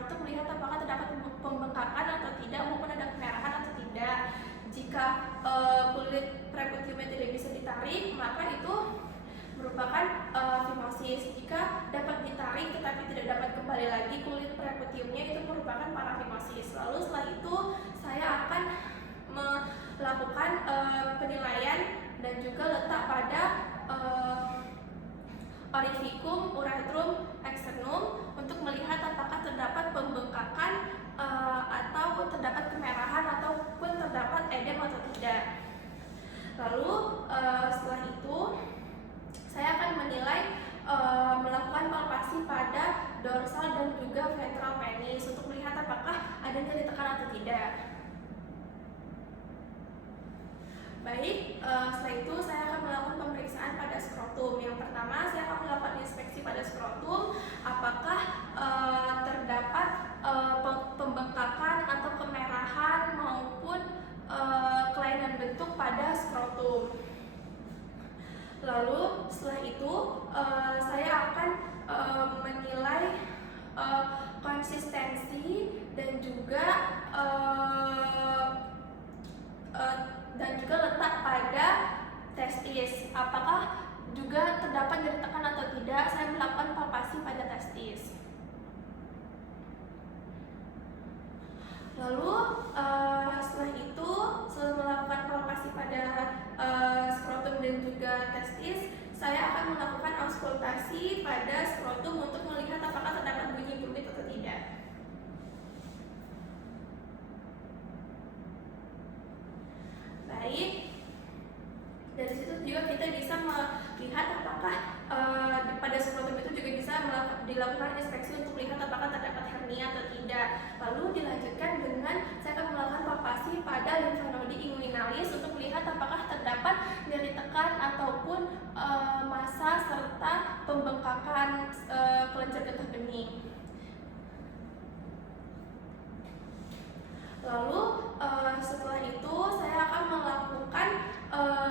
untuk melihat apakah terdapat pembengkakan atau tidak, maupun ada kemerahan atau tidak. Jika kulit pereputiumnya tidak bisa ditarik, maka itu merupakan fimosis. Jika dapat ditarik tetapi tidak dapat kembali lagi kulit pereputiumnya, itu merupakan parafimosis. Lalu setelah itu saya akan melakukan penilaian dan juga letak pada orificum, uretrum, externum untuk melihat apakah terdapat pembengkakan atau terdapat kemerahan ataupun terdapat edem atau tidak. Lalu setelah itu saya akan menilai melakukan palpasi pada dorsal dan juga ventral penis untuk melihat apakah ada nyeri tekan atau tidak. Baik, setelah itu saya akan melakukan pemeriksaan pada skrotum. Yang pertama, saya akan melakukan inspeksi pada skrotum, apakah terdapat pembengkakan atau kemerahan maupun kelainan bentuk pada skrotum. Lalu setelah itu saya akan menilai konsistensi dan juga letak pada testis. Apakah juga terdapat nyeri tekan atau tidak? Saya melakukan palpasi pada testis. Lalu setelah itu, setelah melakukan palpasi pada skrotum dan juga testis, saya akan melakukan auskultasi pada skrotum untuk melihat apakah terdapat bunyi bruit atau tidak. Baik, dari situ juga kita bisa melihat apakah pada skrotum itu juga bisa dilakukan inspeksi untuk melihat apakah terdapat hernia atau tidak. Lalu dilanjutkan dengan saya akan melakukan palpasi pada limfanodi inguinalis untuk melihat apakah terdapat nyeri tekan ataupun massa serta pembengkakan kelenjar getah bening. Lalu setelah itu saya akan melakukan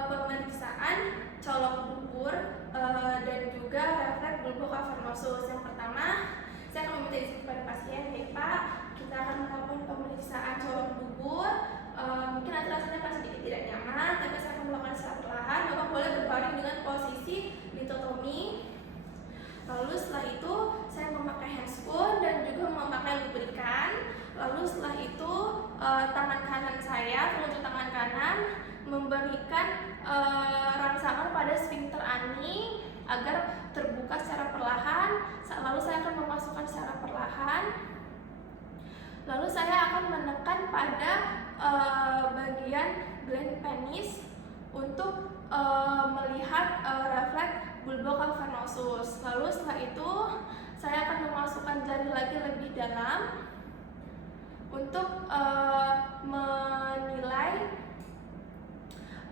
pemeriksaan colok dubur dan juga refleks bulbocavernosus. Yang pertama, saya akan meminta izin kepada pasien, "Baik Pak, kita akan melakukan pemeriksaan colok dubur. Mungkin nanti rasanya akan sedikit tidak nyaman, tapi saya akan melakukan secara perlahan. Bapak boleh berbaring dengan posisi litotomi." Lalu setelah itu saya memakai handspoon dan juga memakai lubrikan. Lalu setelah itu tangan kanan saya, telunjuk tangan kanan memberikan rangsangan pada sphincter ani agar terbuka secara perlahan. Lalu saya akan memasukkan secara perlahan. Lalu saya akan menekan pada bagian gland penis untuk melihat refleks bulbocavernosus. Lalu setelah itu saya akan memasukkan jari lagi lebih dalam untuk menilai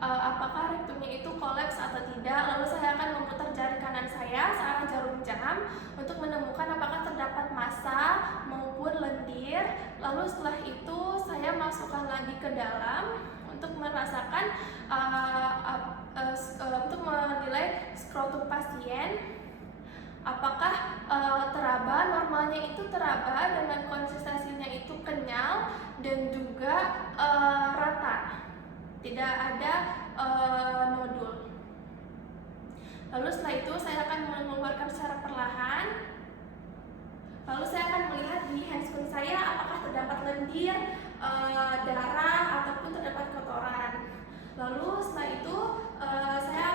apakah rektumnya itu kolaps atau tidak. Lalu saya akan memutar jari kanan saya searah jarum jam untuk menemukan apakah terdapat massa maupun lendir. Lalu setelah itu saya masukkan lagi ke dalam untuk merasakan untuk menilai skrotum pasien apakah teraba. Normalnya itu teraba dengan konsistensinya itu kenyal dan juga rata, tidak ada nodul. Lalu setelah itu saya akan mengeluarkan secara perlahan. Lalu saya akan melihat di handspoon saya apakah terdapat lendir, darah ataupun terdapat kotoran. Lalu setelah itu saya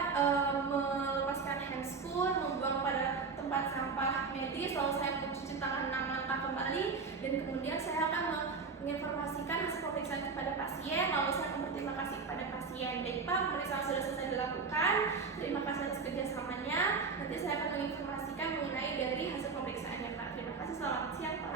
melepaskan handspoon, membuang pada tempat sampah medis. Lalu saya mencuci tangan 6 langkah kembali dan kemudian saya akan menginformasikan hasil pemeriksaan kepada pasien. Lalu saya berterima kasih kepada pasien. "Baik Pak, pemeriksaan sudah selesai dilakukan. Terima kasih atas kerjasamanya. Nanti saya akan menginformasikan mengenai dari hasil pemeriksaannya Pak. Terima kasih, selamat siang Pak."